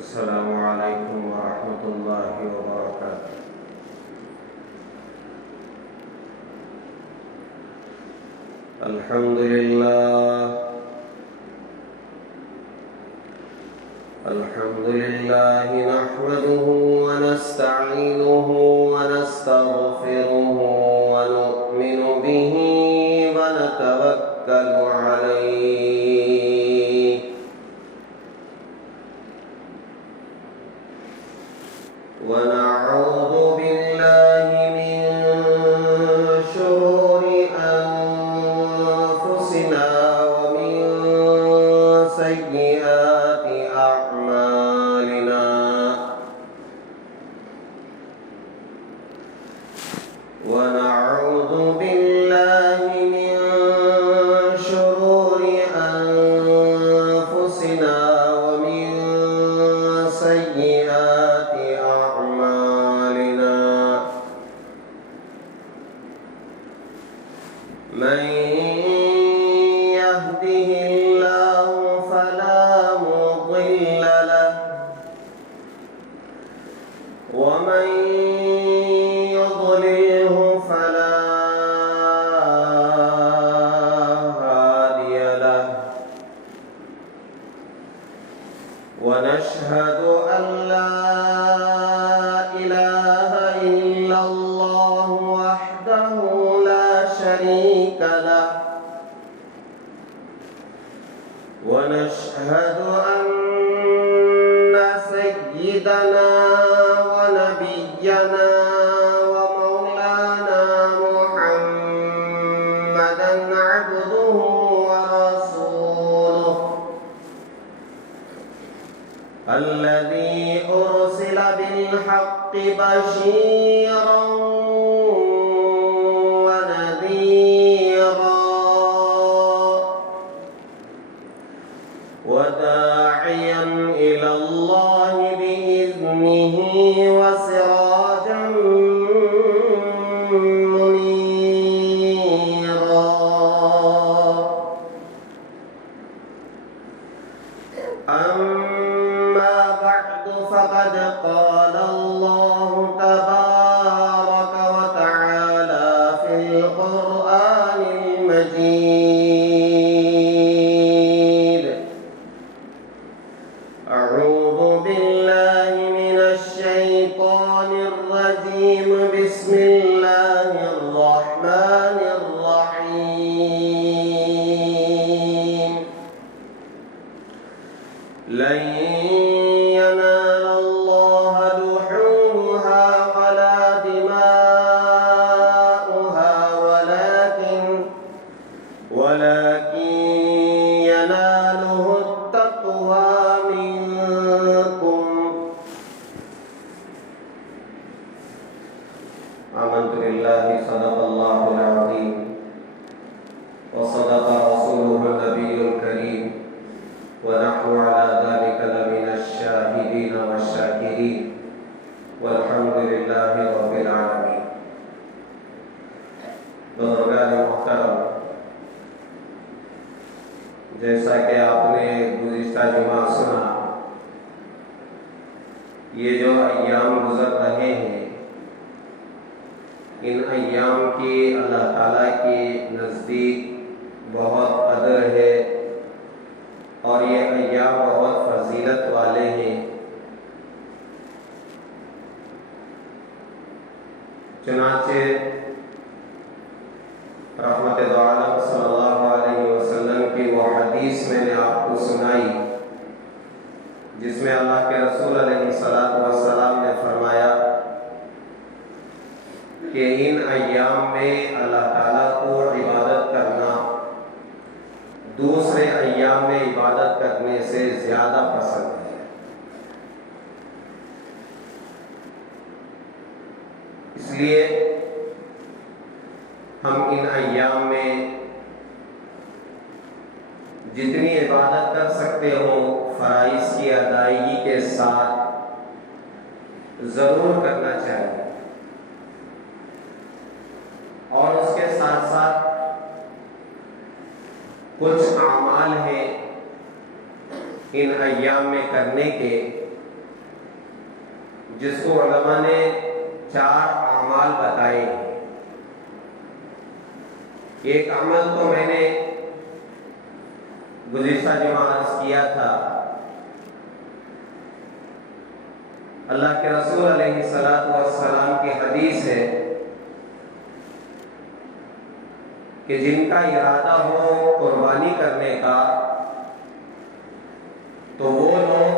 السلام علیکم ورحمۃ اللہ وبرکاتہ۔ الحمد للہ نحمده ونستعینه ونستغفره ونؤمن به ونتوکل علیہ ونعوذ باللہ من شرور انفسنا ومن سیئات اعمالنا ونعوذ باللہ من شرور انفسنا ومن سیئات اعمالنا من يهده الله فلا مضل له ومن يضلله فلا هادي له ونشهد أن لا إله إلا الله وحده لا شريك له ونشهد أن سيدنا ونبينا ومولانا محمدا عبده ورسوله الذي أرسل بالحق بشيرا ونذيرا وداعيا إلى الله بإذنه وسراجا منيرا أما بعد فقد قال الله تبارك وتعالى في القرآن المجيد أعوذ بالله من الشيطان الرجيم بسم الله الرحمن الرحيم لن ينال الله لحومها ولا دماؤها ولكن يناله التقوى منكم آمنت بالله صدق الله العظيم وصدق رسوله النبي الكريم ونحن على ذلك لمن الشاهدين والشاكرين والحمد لله رب العالمين۔ بزرگان محترم، جیسا کہ آپ نے گزشتہ جمعہ سنا، یہ جو ایام گزر رہے ہیں، ان ایام کی اللہ تعالیٰ کے نزدیک بہت قدر ہے اور یہ ایام بہت فضیلت والے ہیں۔ چنانچہ رحمت دو عالم صلی اللہ علیہ وسلم کی وہ حدیث میں نے آپ کو سنائی جس میں اللہ کے رسول علیہ السلام نے فرمایا کہ ان ایام میں اللہ تعالیٰ کو عبادت کرنا دوسرے ایام میں عبادت کرنے سے زیادہ پسند ہے۔ اس لیے ہم ان ایام میں جتنی عبادت کر سکتے ہو فرائض کی ادائیگی کے ساتھ ضرور کرنا چاہیے، اور اس کے ساتھ ساتھ کچھ اعمال ہیں ان ایام میں کرنے کے جس کو علماء نے 4 اعمال بتائے. ایک عمل تو میں نے گزشتہ جمعہ عرض کیا تھا. اللہ کے رسول علیہ السلام کی حدیث ہے کہ جن کا ارادہ ہو قربانی کرنے کا تو وہ لوگ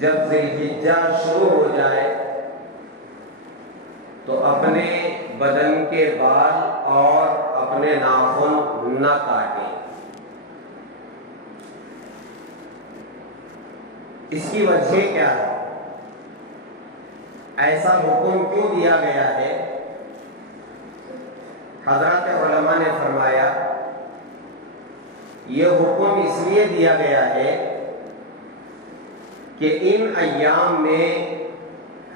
جب ذی الحجہ شروع ہو جائے تو اپنے بدن کے بال اور اپنے ناخن نہ کاٹیں. اس کی وجہ کیا ہے؟ ایسا حکم کیوں دیا گیا ہے؟ حضرات علماء نے فرمایا یہ حکم اس لیے دیا گیا ہے کہ ان ایام میں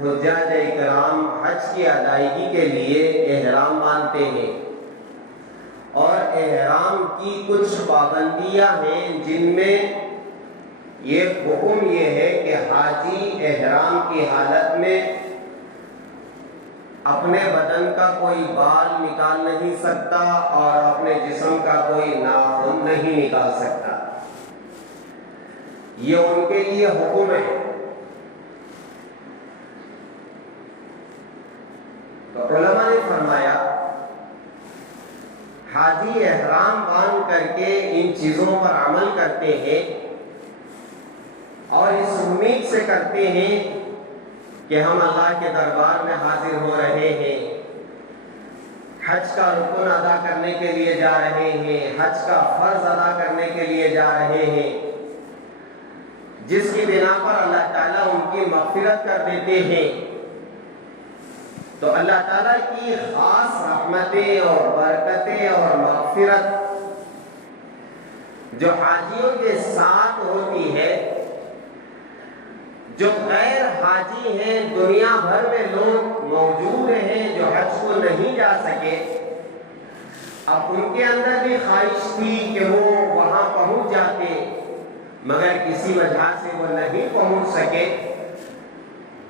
حجاج اکرام حج کی ادائیگی کے لیے احرام باندھتے ہیں، اور احرام کی کچھ پابندیاں ہیں جن میں یہ حکم یہ ہے کہ حاجی احرام کی حالت میں اپنے بدن کا کوئی بال نکال نہیں سکتا اور اپنے جسم کا کوئی ناخن نہیں نکال سکتا. یہ ان کے لیے حکم ہے. تو علماء نے فرمایا حاجی احرام باندھ کر کے ان چیزوں پر عمل کرتے ہیں اور اس امید سے کرتے ہیں کہ ہم اللہ کے دربار میں حاضر ہو رہے ہیں، حج کا رکن ادا کرنے کے لیے جا رہے ہیں، حج کا فرض ادا کرنے کے لیے جا رہے ہیں، جس کی بنا پر اللہ تعالیٰ ان کی مغفرت کر دیتے ہیں. تو اللہ تعالیٰ کی خاص رحمتیں اور برکتیں اور مغفرت جو حاجیوں کے ساتھ ہوتی ہے. جو غیر حاجی ہیں، دنیا بھر میں لوگ موجود ہیں جو حج کو نہیں جا سکے، اب ان کے اندر بھی خواہش تھی کہ وہ وہاں پہنچ جاتے، مگر کسی وجہ سے وہ نہیں پہنچ سکے.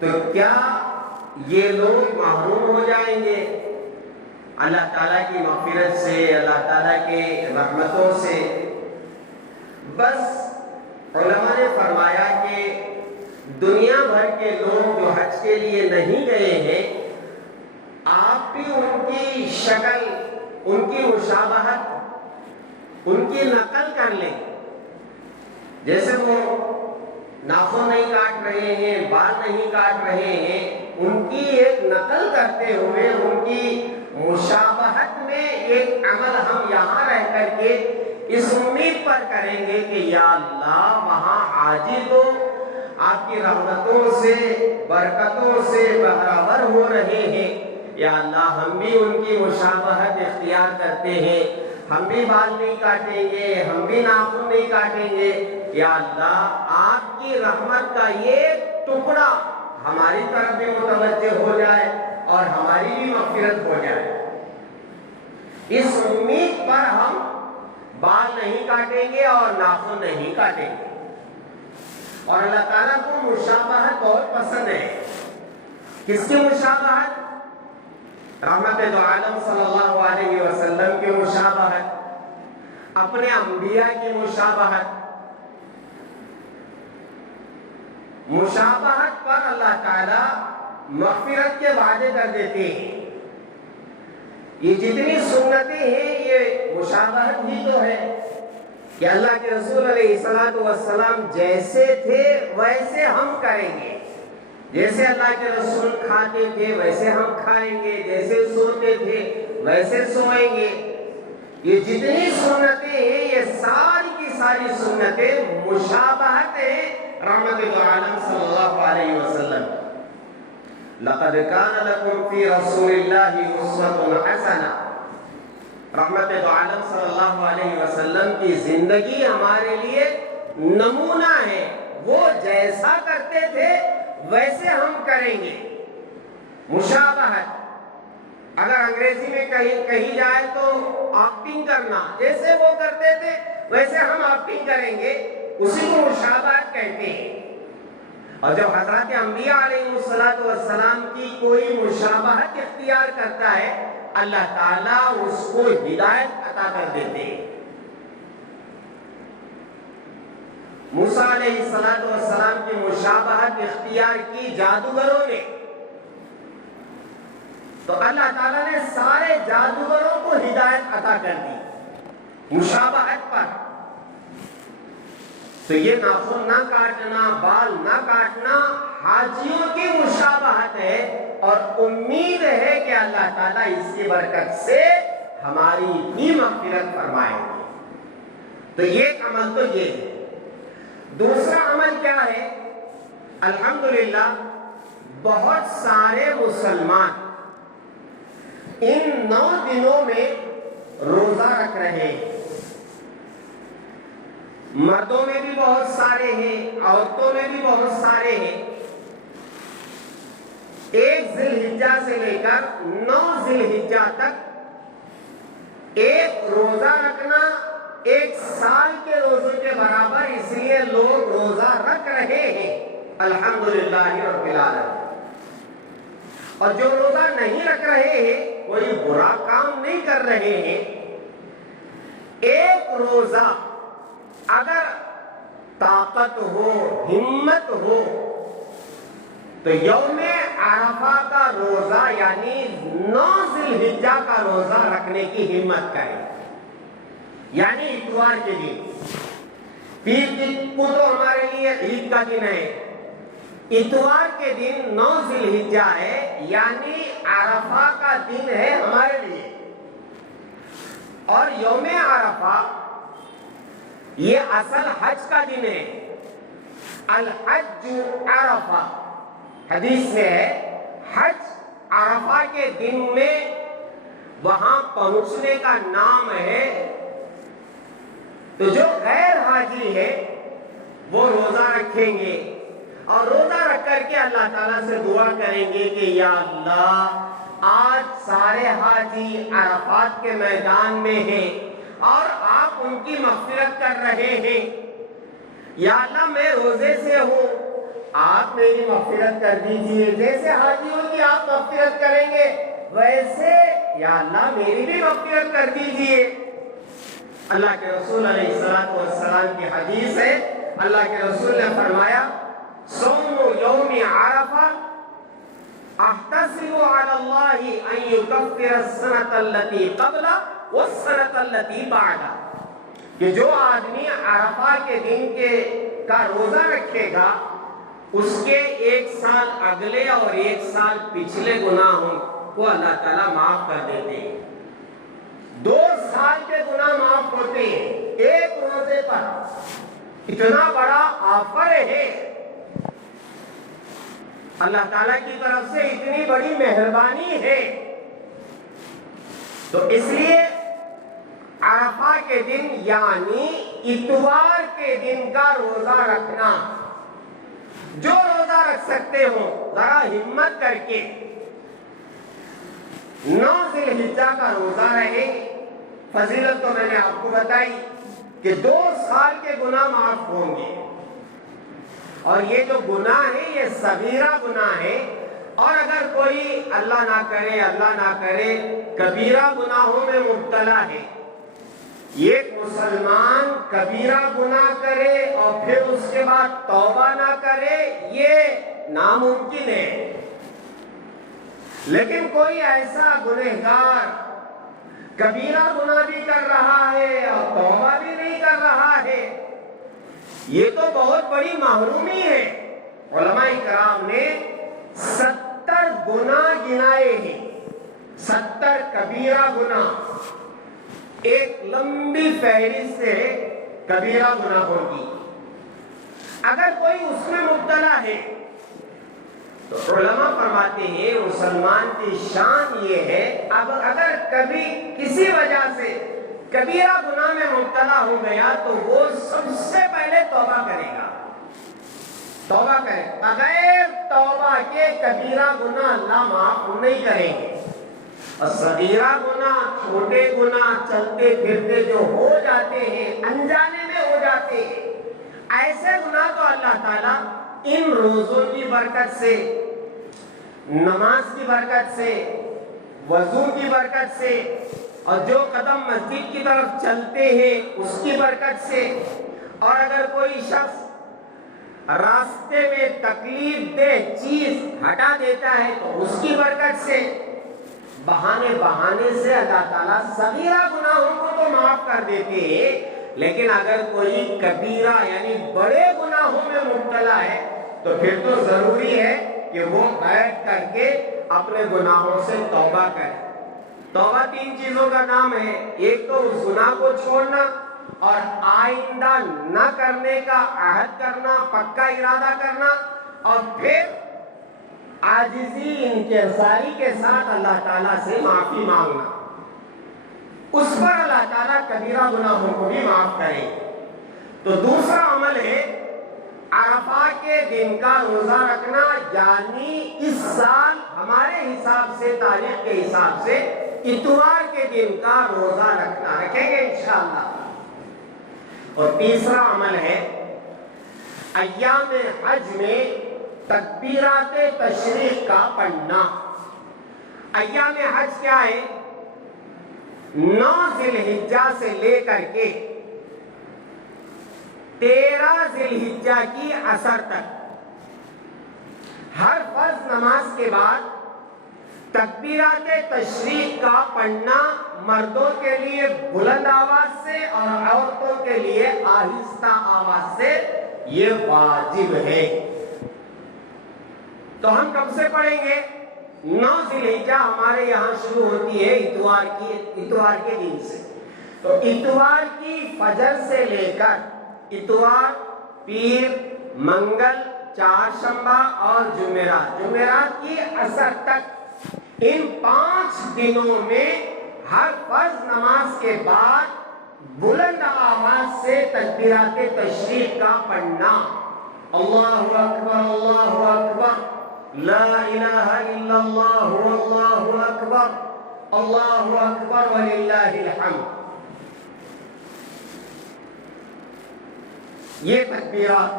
تو کیا یہ لوگ محروم ہو جائیں گے اللہ تعالیٰ کی مغفرت سے، اللہ تعالیٰ کے رحمتوں سے؟ بس علماء نے فرمایا کہ دنیا بھر کے لوگ جو حج کے لیے نہیں گئے ہیں، آپ بھی ان کی شکل، ان کی مشابہت، ان کی نقل کر لیں. جیسے وہ ناخن نہیں کاٹ رہے ہیں، بال نہیں کاٹ رہے ہیں، ان کی ایک نقل کرتے ہوئے ان کی مشابہت میں ایک عمل ہم یہاں رہ کر کے اس امید پر کریں گے کہ یا اللہ وہاں حاجی تو آپ کی رحمتوں سے، برکتوں سے بہرور ہو رہے ہیں، یا اللہ ہم بھی ان کی مشابہت اختیار کرتے ہیں، ہم بھی بال نہیں کاٹیں گے، ہم بھی ناخن نہیں کاٹیں گے. یا اللہ آپ کی رحمت کا یہ ٹکڑا ہماری طرف بھی متوجہ ہو جائے اور ہماری بھی مغفرت ہو جائے. اس امید پر ہم بال نہیں کاٹیں گے اور ناخن نہیں کاٹیں گے. اور اللہ تعالیٰ کو مشابہت بہت پسند ہے. کس کی مشابہت؟ رحمت دو عالم صلی اللہ علیہ وسلم کی مشابہت، اپنے انبیاء کی مشابہت. مشابہت پر اللہ تعالیٰ مغفرت کے وعدے کر دیتے ہیں. یہ جتنی سنتیں ہیں یہ مشابہت ہی تو ہے کہ اللہ کے رسول علیہ السلام جیسے تھے ویسے ہم کریں گے، جیسے اللہ کے رسول کھاتے تھے ویسے ہم کھائیں گے، جیسے سوتے تھے ویسے سوئیں گے. یہ جتنی سنتیں ہیں یہ ساری کی ساری سنتیں مشابہت ہیں رحمت العالم صلی اللہ علیہ وسلم. لقد كان لكم في رسول الله اسوة حسنة. رحمت عالم صلی اللہ علیہ وسلم کی زندگی ہمارے لیے نمونہ ہے. وہ جیسا کرتے تھے ویسے ہم کریں گے. مشابہت، اگر انگریزی میں کہیں جائے تو ایکٹنگ کرنا، جیسے وہ کرتے تھے ویسے ہم ایکٹنگ کریں گے، اسی کو مشابہت کہتے ہیں. اور جب حضرات انبیاء علیہ السلام کی کوئی مشابہت اختیار کرتا ہے اللہ تعالیٰ اس کو ہدایت عطا کر دیتے ہیں۔ موسیٰ علیہ السلام کی مشابہت اختیار کی جادوگروں نے، تو اللہ تعالیٰ نے سارے جادوگروں کو ہدایت عطا کر دی مشابہت پر۔ تو یہ ناخن نہ کاٹنا، بال نہ کاٹنا حاجیوں کی مشابہت ہے، اور امید ہے کہ اللہ تعالیٰ اس کی برکت سے ہماری بھی مغفرت فرمائیں گے۔ تو ایک عمل تو یہ ہے۔ دوسرا عمل کیا ہے؟ الحمدللہ بہت سارے مسلمان ان 9 دنوں میں روزہ رکھ رہے ہیں۔ مردوں میں بھی بہت سارے ہیں، عورتوں میں بھی بہت سارے ہیں۔ 1 ذی الحجہ سے لے کر 9 ذی الحجہ تک ایک روزہ رکھنا 1 سال کے روزے کے برابر، اس لیے لوگ روزہ رکھ رہے ہیں الحمدللہ رب العالمین۔ اور جو روزہ نہیں رکھ رہے ہیں کوئی برا کام نہیں کر رہے ہیں۔ ایک روزہ اگر طاقت ہو، ہمت ہو، تو یوم عرفہ کا روزہ یعنی 9 ذی الحجہ کا روزہ رکھنے کی ہمت کرے، یعنی اتوار کے دن۔ پیر کو تو ہمارے لیے عید کا دن ہے، اتوار کے دن 9 ذی الحجہ ہے، یعنی عرفہ کا دن ہے ہمارے لیے۔ اور یوم عرفہ یہ اصل حج کا دن ہے۔ الحج عرفہ، حدیث میں ہے حج عرفہ کے دن میں وہاں پہنچنے کا نام ہے۔ تو جو غیر حاجی ہے وہ روزہ رکھیں گے، اور روزہ رکھ کر کے اللہ تعالیٰ سے دعا کریں گے کہ یا اللہ آج سارے حاجی عرفات کے میدان میں ہیں اور آپ ان کی مغفرت کر رہے ہیں، یا اللہ میں روزے سے ہوں، آپ میری مغفرت کر دیجئے، جیسے حاجیوں کی آپ مغفرت کریں گے ویسے یا اللہ میری بھی مغفرت کر دیجئے۔ اللہ کے رسول علیہ السلام کی حدیث ہے، اللہ کے رسول نے فرمایا صوم یوم عرفہ احتسب علی اللہ ان یکفر السنۃ التي قبل والسنۃ التي بعد، کہ جو آدمی عرفہ کے دن کا روزہ رکھے گا اس کے 1 سال اگلے اور 1 سال پچھلے گناہوں کو اللہ تعالیٰ معاف کر دیتے ہیں۔ 2 سال کے گناہ معاف ہوتے ہیں ایک روزے پر۔ اتنا بڑا آفر ہے اللہ تعالیٰ کی طرف سے، اتنی بڑی مہربانی ہے۔ تو اس لیے عرفہ کے دن یعنی اتوار کے دن کا روزہ رکھنا، جو روزہ رکھ سکتے ہو ذرا ہمت کر کے 9 ذی الحجہ کا روزہ رہے۔ فضیلت تو میں نے آپ کو بتائی کہ 2 سال کے گناہ معاف ہوں گے، اور یہ جو گناہ ہے یہ صغیرہ گناہ ہے، اور اگر کوئی اللہ نہ کرے کبیرہ گناہوں میں مبتلا ہے، ایک مسلمان کبیرہ گناہ کرے اور پھر اس کے بعد توبہ نہ کرے یہ ناممکن ہے۔ لیکن کوئی ایسا گنہگار کبیرہ گناہ بھی کر رہا ہے اور توبہ بھی نہیں کر رہا ہے، یہ تو بہت بڑی محرومی ہے۔ علماء کرام نے 70 گناہ گنائے ہیں، 70 کبیرہ گناہ، ایک لمبی فہرست سے کبیرہ گناہ ہوگی۔ اگر کوئی اس میں مبتلا ہے تو علماء فرماتے ہیں مسلمان کی شان یہ ہے اب اگر کبھی کسی وجہ سے کبیرہ گناہ میں مبتلا ہو گیا تو وہ سب سے پہلے توبہ کرے گا، توبہ کرے، بغیر توبہ کے کبیرہ گناہ اللہ معاف نہیں کریں گے۔ اور صغیرہ گناہ، چھوٹے گناہ چلتے پھرتے جو ہو جاتے ہیں، انجانے میں ہو جاتے ہیں، ایسے گناہ تو اللہ تعالیٰ ان روزوں کی برکت سے، نماز کی برکت سے، وضو کی برکت سے، اور جو قدم مسجد کی طرف چلتے ہیں اس کی برکت سے، اور اگر کوئی شخص راستے میں تکلیف دہ چیز ہٹا دیتا ہے تو اس کی برکت سے، بہانے سے اللہ تعالیٰ صغیرہ گناہوں کو تو معاف کر دیتے ہیں، لیکن اگر کوئی کبیرہ یعنی بڑے گناہوں میں مبتلا ہے تو پھر تو ضروری ہے کہ وہ بیٹھ کر کے اپنے گناہوں سے توبہ کرے۔ توبہ 3 چیزوں کا نام ہے، ایک تو اس گناہ کو چھوڑنا، اور آئندہ نہ کرنے کا عہد کرنا، پکا ارادہ کرنا، اور پھر عاجزی انکساری کے ساتھ اللہ تعالیٰ سے معافی مانگنا۔ اس پر اللہ تعالیٰ کبیرہ گناہوں کو بھی معاف کرے۔ تو دوسرا عمل ہے عرفہ کے دن کا روزہ رکھنا، یعنی اس سال ہمارے حساب سے، تاریخ کے حساب سے اتوار کے دن کا روزہ رکھنا، رکھیں گے انشاءاللہ۔ اور تیسرا عمل ہے ایام حج میں تکبیرات تشریق کا پڑھنا۔ ایام حج کیا ہے؟ 9 ذی الحجہ سے لے کر کے 13 ذی الحجہ کی عصر تک ہر فرض نماز کے بعد تکبیرات تشریق کا پڑھنا مردوں کے لیے بلند آواز سے اور عورتوں کے لیے آہستہ آواز سے یہ واجب ہے۔ تو ہم کب سے پڑھیں گے؟ 9 ذی الحجہ ہمارے یہاں شروع ہوتی ہے اتوار کے دن سے۔ تو اتوار کی فجر سے لے کر اتوار، پیر، منگل، چہارشنبہ اور جمعرات کی عصر تک، ان 5 دنوں میں ہر فرض نماز کے بعد بلند آواز سے تکبیرات تشریق کا پڑھنا۔ اللہ اکبر، اللہ اکبر، لا الہ الا اللہ، اللہ اکبر، اللہ اکبر وللہ الحمد۔ یہ تکبیرات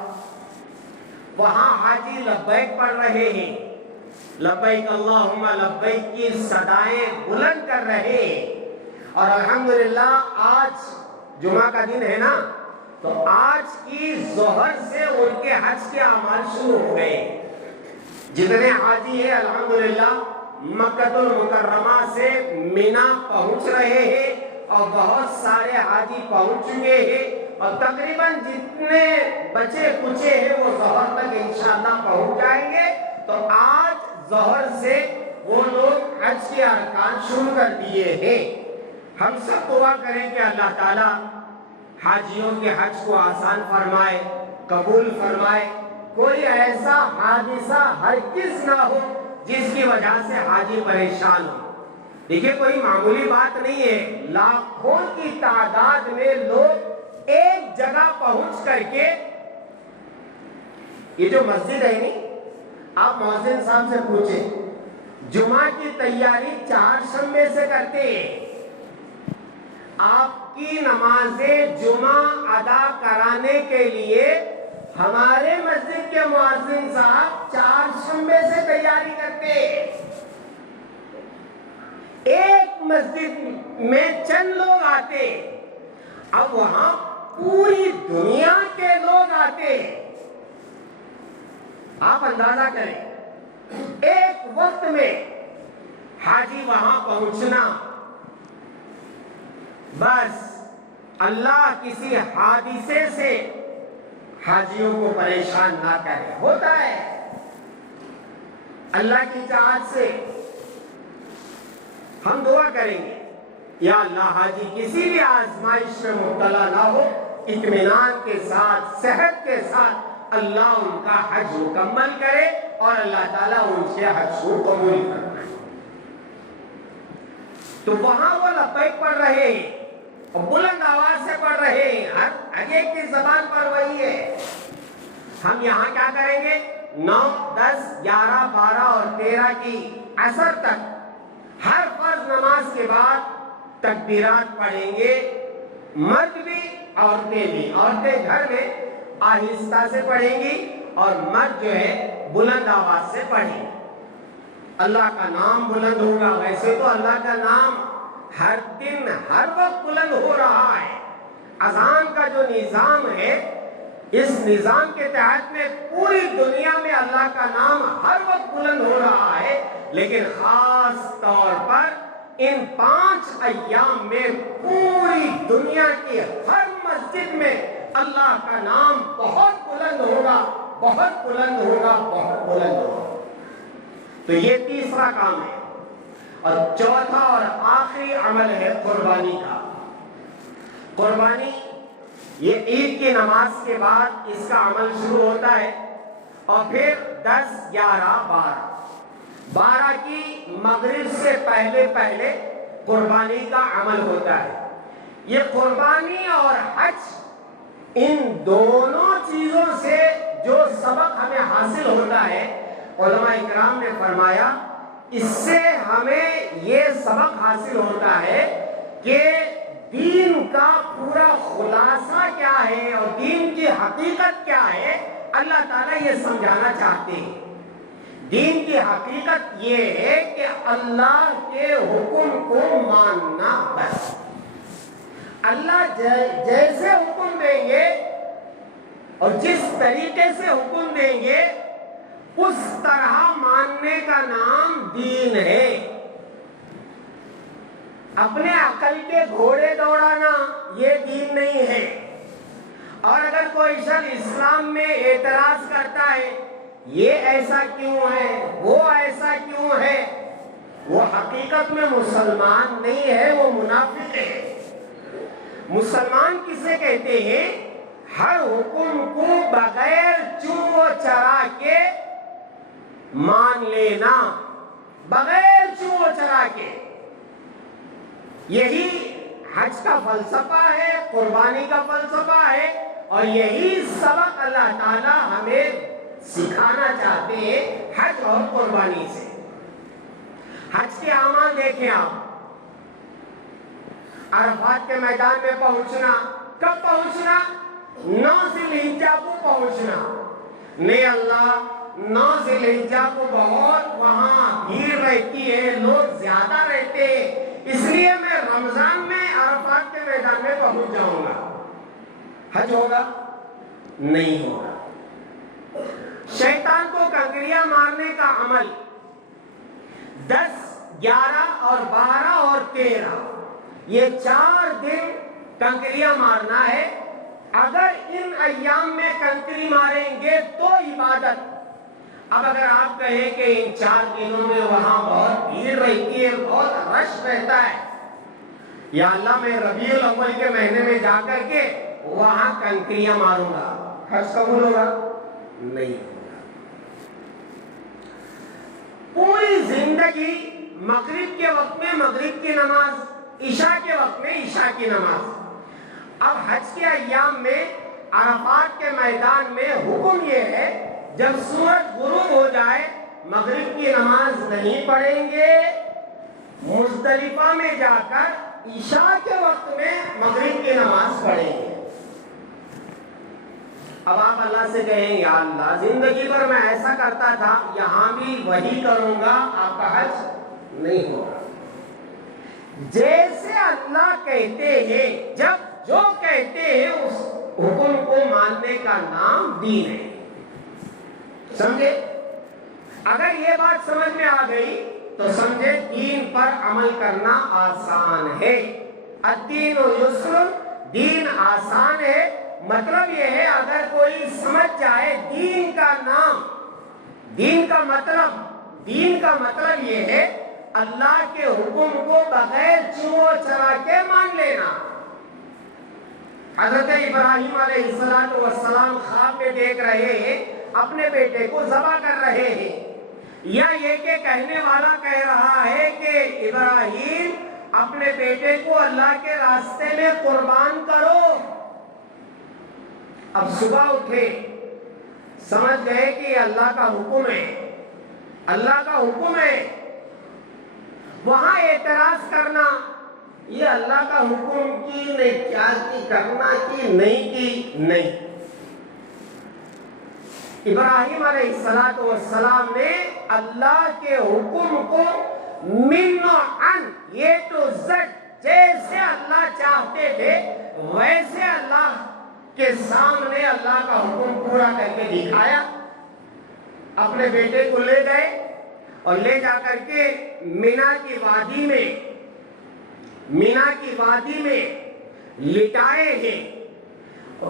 وہاں حاجی لبیک پڑھ رہے ہیں، لبیک اللہم لبیک کی صدائیں بلند کر رہے ہیں۔ اور الحمدللہ آج جمعہ کا دن ہے نا، تو آج کی ظہر سے ان کے حج کے اعمال شروع ہو گئے۔ جتنے حاجی ہیں الحمدللہ مکہ المکرمہ سے مینا پہنچ رہے ہیں، اور بہت سارے حاجی پہنچ چکے ہیں، اور تقریباً جتنے بچے کچے ہیں وہ ظہر تک انشاءاللہ پہنچ جائیں گے۔ تو آج ظہر سے وہ لوگ حج کے ارکان شروع کر دیے ہیں۔ ہم سب دعا کریں کہ اللہ تعالیٰ حاجیوں کے حج کو آسان فرمائے، قبول فرمائے، کوئی ایسا حادثہ ہرگز نہ ہو جس کی وجہ سے حاجی پریشان ہو۔ دیکھیں کوئی معمولی بات نہیں ہے، لاکھوں کی تعداد میں لوگ ایک جگہ پہنچ کر کے، یہ جو مسجد ہے نہیں، آپ مؤذن صاحب سے پوچھیں، جمعہ کی تیاری چہارشنبے سے کرتے ہیں، آپ کی نماز جمعہ ادا کرانے کے لیے ہمارے مسجد کے مؤذن صاحب چہارشنبے سے تیاری کرتے ہیں۔ ایک مسجد میں چند لوگ آتے، اب وہاں پوری دنیا کے لوگ آتے ہیں۔ آپ اندازہ کریں ایک وقت میں حاجی وہاں پہنچنا، بس اللہ کسی حادثے سے حاجیوں کو پریشان نہ کرے۔ ہوتا ہے اللہ کی چاہت سے ہم دعا کریں گے، یا اللہ حاجی کسی بھی آزمائش میں مبتلا نہ ہو، اطمینان کے ساتھ، صحت کے ساتھ اللہ ان کا حج مکمل کرے، اور اللہ تعالیٰ ان سے حج کو قبول کرنا ہے۔ تو وہاں وہ لبیک پڑھ رہے ہیں، اور بلند آواز سے پڑھ رہے ہیں، ہر ایک کی زبان پر وہی ہے۔ ہم یہاں کیا کریں گے؟ 9، 10، 11، 12 اور 13 کی عصر تک ہر فرض نماز کے بعد تکبیرات پڑھیں گے، مرد بھی عورتیں بھی۔ عورتیں گھر میں آہستہ سے پڑھیں گی، اور مرد جو ہے بلند آواز سے پڑھیں۔ اللہ کا نام بلند ہوگا۔ ویسے تو اللہ کا نام ہر دن ہر وقت بلند ہو رہا ہے۔ اذان کا جو نظام ہے، اس نظام کے تحت میں پوری دنیا میں اللہ کا نام ہر وقت بلند ہو رہا ہے، لیکن خاص طور پر ان 5 ایام میں پوری دنیا کی ہر مسجد میں اللہ کا نام بہت بلند ہوگا، بہت بلند ہوگا، بہت بلند ہوگا۔ تو یہ تیسرا کام ہے۔ اور چوتھا اور آخری عمل ہے قربانی کا۔ قربانی یہ عید کی نماز کے بعد اس کا عمل شروع ہوتا ہے، اور پھر 10، 11، 12 کی مغرب سے پہلے پہلے قربانی کا عمل ہوتا ہے۔ یہ قربانی اور حج، ان دونوں چیزوں سے جو سبق ہمیں حاصل ہوتا ہے، علماء اکرام نے فرمایا اس سے ہمیں یہ سبق حاصل ہوتا ہے کہ دین کا پورا خلاصہ کیا ہے اور دین کی حقیقت کیا ہے، اللہ تعالیٰ یہ سمجھانا چاہتے ہیں۔ دین کی حقیقت یہ ہے کہ اللہ کے حکم کو ماننا بس۔ اللہ جیسے حکم دیں گے اور جس طریقے سے حکم دیں گے اس طرح ماننے کا نام دین ہے۔ اپنے عقل کے گھوڑے دوڑانا یہ دین نہیں ہے۔ اور اگر کوئی شخص اسلام میں اعتراض کرتا ہے یہ ایسا کیوں ہے، وہ ایسا کیوں ہے، وہ حقیقت میں مسلمان نہیں ہے، وہ منافق ہے۔ مسلمان کسے کہتے ہیں؟ ہر حکم کو بغیر چوں و چرا کے مان لینا، بغیر چوں و چرا کے۔ یہی حج کا فلسفہ ہے، قربانی کا فلسفہ ہے، اور یہی سبق اللہ تعالی ہمیں سکھانا چاہتے ہیں حج اور قربانی سے۔ حج کے اعمال دیکھیں آپ، عرفات کے میدان میں پہنچنا، کب پہنچنا؟ 9 ذی الحجہ کو پہنچنا۔ نہیں اللہ، 9 ذی الحجہ کو بہت وہاں بھیڑ رہتی ہے، لوگ زیادہ رہتے ہیں، اس لیے میں رمضان میں عرفات کے میدان میں پہنچ جاؤں گا۔ حج ہوگا؟ نہیں ہوگا۔ شیطان کو کنکریاں مارنے کا عمل 10، 11 اور 12 اور 13، یہ 4 دن کنکریاں مارنا ہے۔ اگر ان ایام میں کنکری ماریں گے تو عبادت۔ اب اگر آپ کہیں کہ ان 4 دنوں میں وہاں بہت بھیڑ رہتی ہے، بہت رش رہتا ہے، یا اللہ میں ربیع الاول کے مہینے میں جا کر کے وہاں کنکریاں ماروں گا، حج قبول ہوگا؟ نہیں ہوگا۔ پوری زندگی مغرب کے وقت میں مغرب کی نماز، عشاء کے وقت میں عشاء کی نماز۔ اب حج کے ایام میں عرفات کے میدان میں حکم یہ ہے جب سورج غروب ہو جائے مغرب کی نماز نہیں پڑھیں گے، مزدلفہ میں جا کر عشاء کے وقت میں مغرب کی نماز پڑھیں گے۔ اب آپ اللہ سے کہیں یا اللہ زندگی بھر میں ایسا کرتا تھا، یہاں بھی وہی کروں گا، آپ کا حج نہیں ہوگا۔ جیسے اللہ کہتے ہیں، جب جو کہتے ہیں اس حکم کو ماننے کا نام دین ہے۔ سمجھے؟ اگر یہ بات سمجھ میں آ گئی تو سمجھے دین پر عمل کرنا آسان ہے۔ الدین یسر، دین آسان ہے۔ مطلب یہ ہے اگر کوئی سمجھ جائے دین کا نام، دین کا مطلب یہ ہے اللہ کے حکم کو بغیر چوں و چرا کے مان لینا۔ حضرت ابراہیم علیہ السلام خواب میں دیکھ رہے ہیں اپنے بیٹے کو ذبح کر رہے ہیں، یا یہ کہ کہنے والا کہہ رہا ہے کہ ابراہیم اپنے بیٹے کو اللہ کے راستے میں قربان کرو۔ اب صبح اٹھے، سمجھ گئے کہ یہ اللہ کا حکم ہے، اللہ کا حکم ہے۔ وہاں اعتراض کرنا یہ اللہ کا حکم کی نہیں، کیا کی کرنا کی نہیں کی نہیں۔ ابراہیم علیہ السلام نے اللہ کے حکم کو من و ان یہ تو زد جیسے اللہ چاہتے تھے ویسے اللہ کے سامنے اللہ کا حکم پورا کر کے دکھایا. اپنے بیٹے کو لے گئے اور لے جا کر کے مینا کی وادی میں لٹائے ہیں.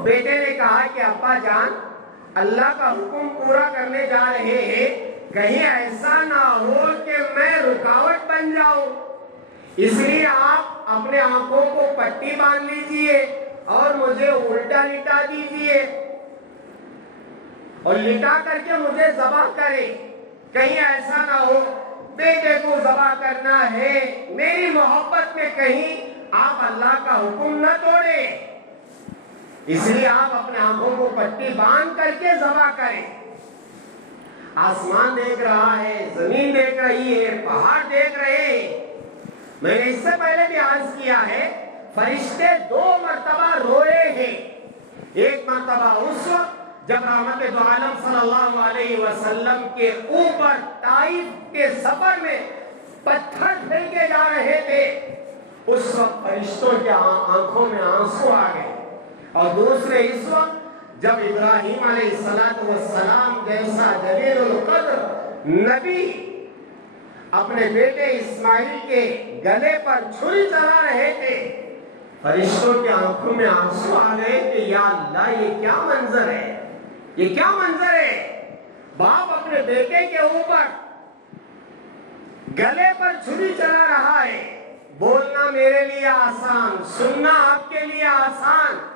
بیٹے نے کہا کہ ابا جان اللہ کا حکم پورا کرنے جا رہے ہیں, کہیں ایسا نہ ہو کہ میں رکاوٹ بن جاؤں, اس لیے آپ اپنے آنکھوں کو پٹی باندھ لیجئے اور مجھے الٹا لٹا دیجئے اور لٹا کر کے مجھے ذبح کرے. کہیں ایسا نہ ہو بیٹے کو ذبح کرنا ہے, میری محبت میں کہیں آپ اللہ کا حکم نہ توڑے, اس لیے آپ اپنے آنکھوں کو پٹی باندھ کر کے ذبح کریں. آسمان دیکھ رہا ہے, زمین دیکھ رہی ہے, پہاڑ دیکھ رہے ہیں. میں نے اس سے پہلے بھی عرض کیا ہے فرشتے 2 مرتبہ روئے ہیں. ایک مرتبہ اس وقت جب رحمت دو عالم صلی اللہ علیہ وسلم کے اوپر طائف کے سفر میں پتھر پھینکے جا رہے تھے, اس وقت فرشتوں کے آنکھوں میں آنسو آ گئے. اور دوسرے اس وقت جب ابراہیم علیہ السلام جیسا جلیل القدر نبی اپنے بیٹے اسماعیل کے گلے پر چھری چلا رہے تھے, فرشتوں کی آنکھوں میں آنسو آ گئے کہ یا اللہ یہ کیا منظر ہے, یہ کیا منظر ہے. باپ اپنے بیٹے کے اوپر گلے پر چھری چلا رہا ہے. بولنا میرے لیے آسان, سننا آپ کے لیے آسان,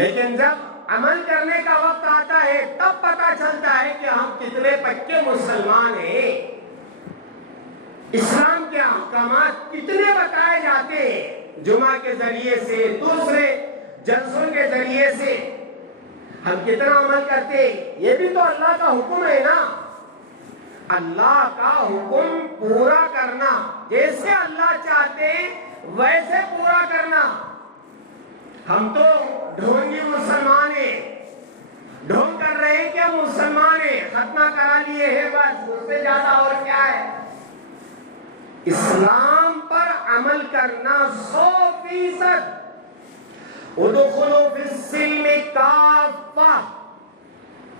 لیکن جب عمل کرنے کا وقت آتا ہے تب پتا چلتا ہے کہ ہم کتنے پکے مسلمان ہیں. اسلام کے احکامات کتنے بتائے جاتے ہیں, جمعہ کے ذریعے سے, دوسرے جلسوں کے ذریعے سے ہم کتنا عمل کرتے ہیں. یہ بھی تو اللہ کا حکم ہے نا, اللہ کا حکم پورا کرنا, جیسے اللہ چاہتے ہیں ویسے پورا کرنا. ہم تو ڈھونگی مسلمان ہیں, ڈھونگ کر رہے ہیں کہ ہم مسلمان ہیں, ختمہ کرا لیے ہیں بس, اس سے زیادہ اور کیا ہے. اسلام پر عمل کرنا 100%. ادخلوا فی السلم کافہ,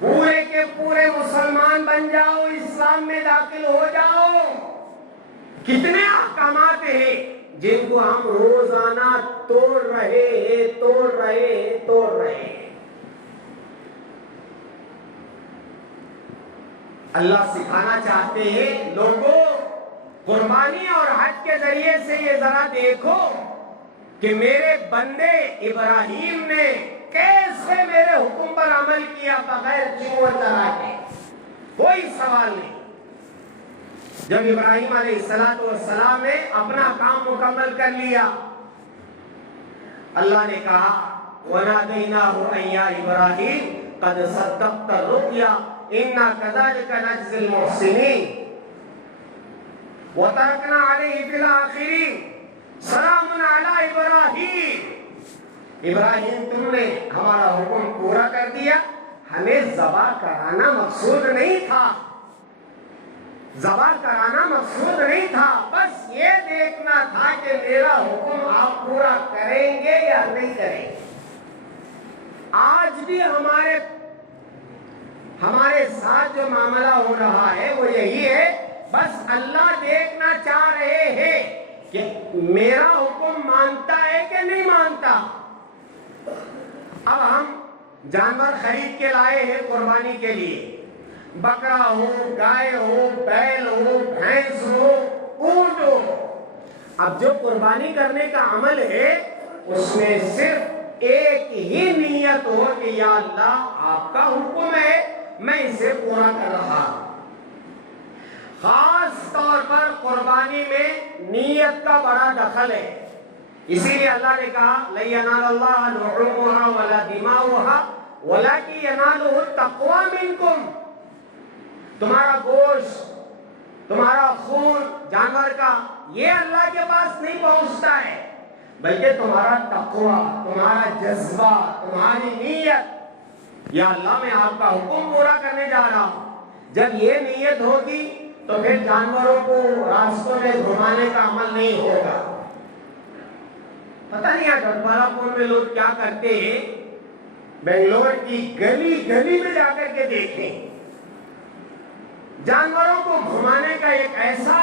پورے کے پورے مسلمان بن جاؤ, اسلام میں داخل ہو جاؤ. کتنے احکامات ہیں جن کو ہم روزانہ توڑ رہے ہیں. اللہ سکھانا چاہتے ہیں لوگوں, قربانی اور حج کے ذریعے سے یہ ذرا دیکھو کہ میرے بندے ابراہیم نے کیسے میرے حکم پر عمل کیا بغیر چوہ چرا کے. کوئی سوال نہیں. جب ابراہیم علیہ السلام نے اپنا کام مکمل کر لیا, اللہ نے کہا وَنَادَيْنَاهُ أَن يَا إِبْرَاهِيمُ قَدْ صَدَّقْتَ الرُّؤْيَا إِنَّا كَذَلِكَ نَجْزِي الْمُحْسِنِينَ وَتَرَكْنَا عَلَيْهِ فِي الْآخِرِينَ سَلَامٌ عَلَىٰ إِبْرَاهِيمَ. ابراہیم تم نے ہمارا حکم پورا کر دیا, ہمیں ذبح کرانا مقصود نہیں تھا, ذبح کرانا مقصود نہیں تھا, بس یہ دیکھنا تھا کہ میرا حکم آپ پورا کریں گے یا نہیں کریں گے. آج بھی ہمارے ساتھ جو معاملہ ہو رہا ہے وہ یہی ہے, بس اللہ دیکھنا چاہ رہے ہیں کہ میرا حکم مانتا ہے کہ نہیں مانتا. اب ہم جانور خرید کے لائے ہیں قربانی کے لیے, بکرا ہو, گائے ہو, بیل ہو, بھینس ہو, اونٹ ہو. اب جو قربانی کرنے کا عمل ہے اس میں صرف ایک ہی نیت ہو کہ یا اللہ آپ کا حکم ہے, میں اسے پورا کر رہا ہوں. خاص طور پر قربانی میں نیت کا بڑا دخل ہے. اسی لیے اللہ نے کہا لَن يَنَالَ اللَّهَ لُحُومُهَا وَلَا دِمَاؤُهَا وَلَكِنْ يَنَالُهُ التَّقْوَىٰ مِنكُمْ. تمہارا گوشت, تمہارا خون جانور کا یہ اللہ کے پاس نہیں پہنچتا ہے, بلکہ تمہارا تقویٰ, تمہارا جذبہ, تمہاری نیت. یا اللہ میں آپ کا حکم پورا کرنے جا رہا ہوں. جب یہ نیت ہوگی تو پھر جانوروں کو راستوں میں گھمانے کا عمل نہیں ہوگا. پتہ نہیں آج اٹبارہ پور میں لوگ کیا کرتے ہیں، بنگلور کی گلی گلی میں جا کر کے دیکھیں، جانوروں کو گھمانے کا ایک ایسا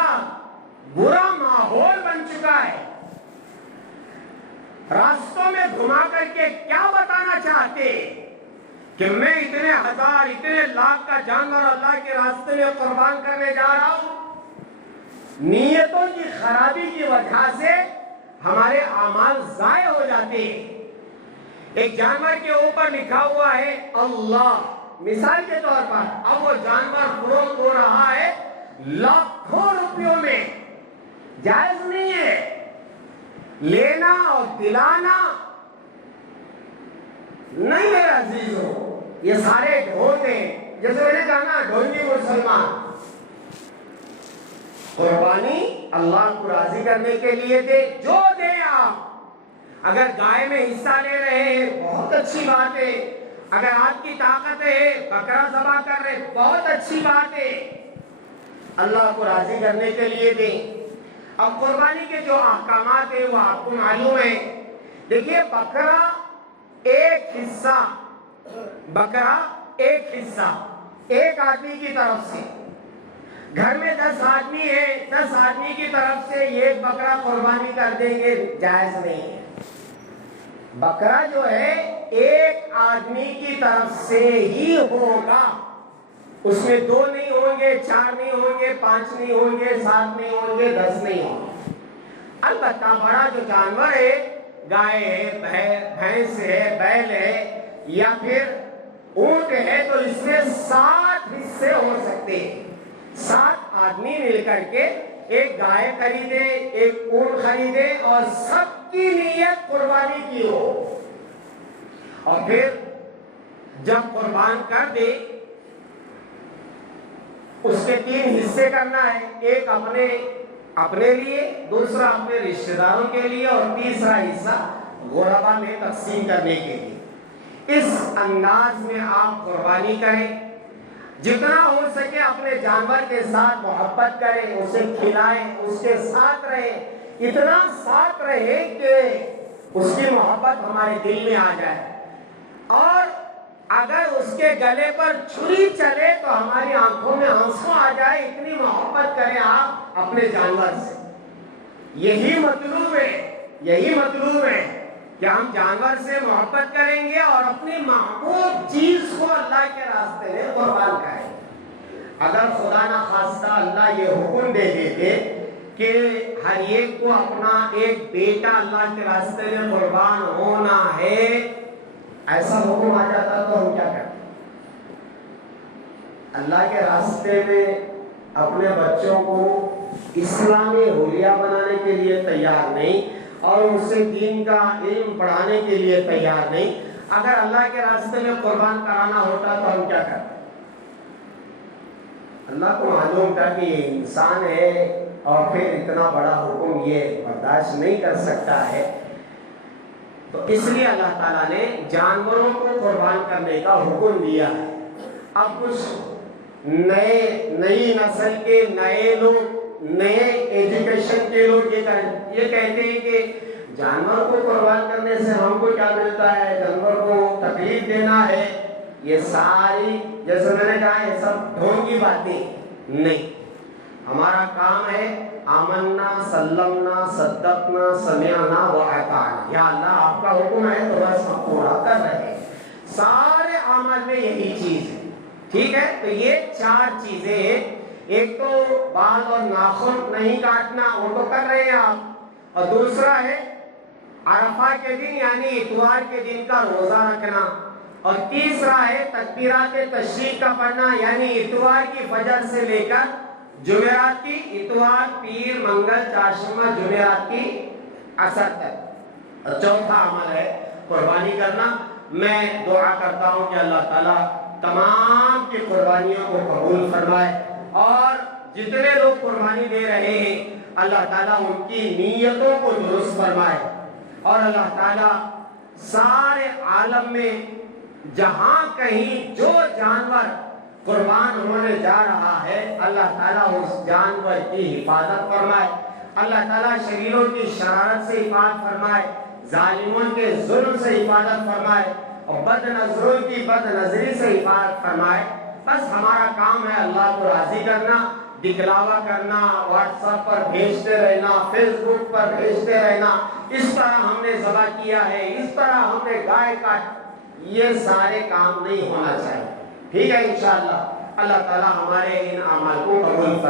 برا ماحول بن چکا ہے. راستوں میں گھما کر کے کیا بتانا چاہتے کہ میں اتنے ہزار اتنے لاکھ کا جانور اللہ کے راستے میں قربان کرنے جا رہا ہوں. نیتوں کی خرابی کی وجہ سے ہمارے اعمال ضائع ہو جاتے ہیں. ایک جانور کے اوپر لکھا ہوا ہے اللہ، مثال کے طور پر اب وہ جانور فروخت ہو رہا ہے لاکھوں روپیوں میں. جائز نہیں ہے لینا اور دلانا. نہیں میرے عزیزو، یہ سارے ڈھونگ ہیں. جیسے میں نے کہا نا، ڈھونگی مسلمان. قربانی اللہ کو راضی کرنے کے لیے دے، جو دے آپ. اگر گائے میں حصہ لے رہے ہیں بہت اچھی بات ہے. اگر آپ کی طاقت ہے بکرا ذبح کر رہے بہت اچھی بات ہے. اللہ کو راضی کرنے کے لیے دیں. اب قربانی کے جو احکامات ہیں وہ آپ کو معلوم ہے. دیکھیے بکرا ایک حصہ ایک آدمی کی طرف سے. گھر میں 10 آدمی ہے، 10 آدمی کی طرف سے ایک بکرا قربانی کر دیں گے، جائز نہیں ہے. بکرا جو ہے ایک آدمی کی طرف سے ہی ہوگا. اس میں 2 نہیں ہوں گے، 4 نہیں ہوں گے، 5 نہیں ہوں گے، 7 نہیں ہوں گے، 10 نہیں ہوں گے. البتہ بڑا جو جانور ہے، گائے ہے، بھینس ہے، بیل ہے یا پھر اونٹ ہے، تو اس میں 7 حصے ہو سکتے ہیں. 7 آدمی مل کر کے ایک گائے خریدے، ایک اونٹ خریدے اور سب کی نیت قربانی کی ہو. اور پھر جب قربان کر دے اس کے 3 حصے کرنا ہے. ایک اپنے لیے، دوسرا اپنے رشتہ داروں کے لیے اور تیسرا حصہ غربا میں تقسیم کرنے کے لیے. اس انداز میں آپ قربانی کریں. جتنا ہو سکے اپنے جانور کے ساتھ محبت کریں، اسے کھلائیں، اس کے ساتھ رہیں. اتنا ساتھ رہے کہ اس کی محبت ہمارے دل میں آ جائے. اور اگر اس کے گلے پر چھری چلے تو ہماری آنکھوں میں آنسو آ جائے. اتنی محبت کریں آپ اپنے جانور سے. یہی مطلوب ہے کہ ہم جانور سے محبت کریں گے اور اپنی محبوب چیز کو اللہ کے راستے میں قربان کریں. اگر خدا نہ خواستہ اللہ یہ حکم دے دیتے کہ ہر ایک کو اپنا ایک بیٹا اللہ کے راستے میں قربان ہونا ہے، ایسا حکم آ جاتا تو ہم کیا کرتے؟ اللہ کے راستے میں اپنے بچوں کو اسلامی حلیہ بنانے کے لیے تیار نہیں اور اسے دین کا علم پڑھانے کے لیے تیار نہیں. اگر اللہ کے راستے میں قربان کرانا ہوتا تو ہم کیا کرتے؟ اللہ کو معلوم تھا کہ یہ انسان ہے اور پھر اتنا بڑا حکم یہ برداشت نہیں کر سکتا ہے، تو اس لیے اللہ تعالیٰ نے جانوروں کو قربان کرنے کا حکم دیا ہے. اب کچھ نئی نسل کے نئے لوگ، نئے ایجوکیشن کے لوگ یہ کہتے ہیں کہ جانور کو قربان کرنے سے ہم کو کیا ملتا ہے، جانور کو تکلیف دینا ہے. یہ ساری جیسے میں نے کہا یہ سب ڈھونگی باتیں نہیں. ہمارا کام ہے آمنا، سلمنا، صدقنا، سمعنا واطعنا. یا اللہ آپ کا حکم ہے تو بس ہم پورا کر رہے ہیں. سارے عمل میں یہی چیز ہے. ٹھیک ہے، تو یہ 4 چیزیں ہیں. ایک تو بال اور ناخن نہیں کاٹنا، وہ تو کر رہے ہیں آپ. اور دوسرا ہے عرفہ کے دن یعنی اتوار کے دن کا روزہ رکھنا. اور تیسرا ہے تکبیرات تشریق کا پڑھنا یعنی اتوار کی فجر سے لے کر جمعرات کی، اتوار، پیر، منگل، چہارشنبہ، جمعرات کی عصر تک. اور چوتھا عمل ہے قربانی کرنا. میں دعا کرتا ہوں کہ اللہ تعالیٰ تمام کی قربانیوں کو قبول فرمائے اور جتنے لوگ قربانی دے رہے ہیں اللہ تعالیٰ ان کی نیتوں کو درست فرمائے اور اللہ تعالیٰ سارے عالم میں جہاں کہیں جو جانور قربان ہونے جا رہا ہے اللہ تعالیٰ اس جانور کی حفاظت فرمائے، اللہ تعالیٰ شریروں کی شرارت سے حفاظت فرمائے، ظالموں کے ظلم سے حفاظت فرمائے اور بد نظروں کی بد نظری سے حفاظت فرمائے۔ بس ہمارا کام ہے اللہ کو راضی کرنا، دکھلاوا کرنا، واٹس ایپ پر بھیجتے رہنا، فیس بک پر بھیجتے رہنا، اس طرح ہم نے ذبح کیا ہے، اس طرح ہم نے گائے کاٹ، یہ سارے کام نہیں ہونا چاہیے۔ ٹھیک ہے انشاءاللہ اللہ تعالیٰ ہمارے ان اعمال کو قبول فرمائے۔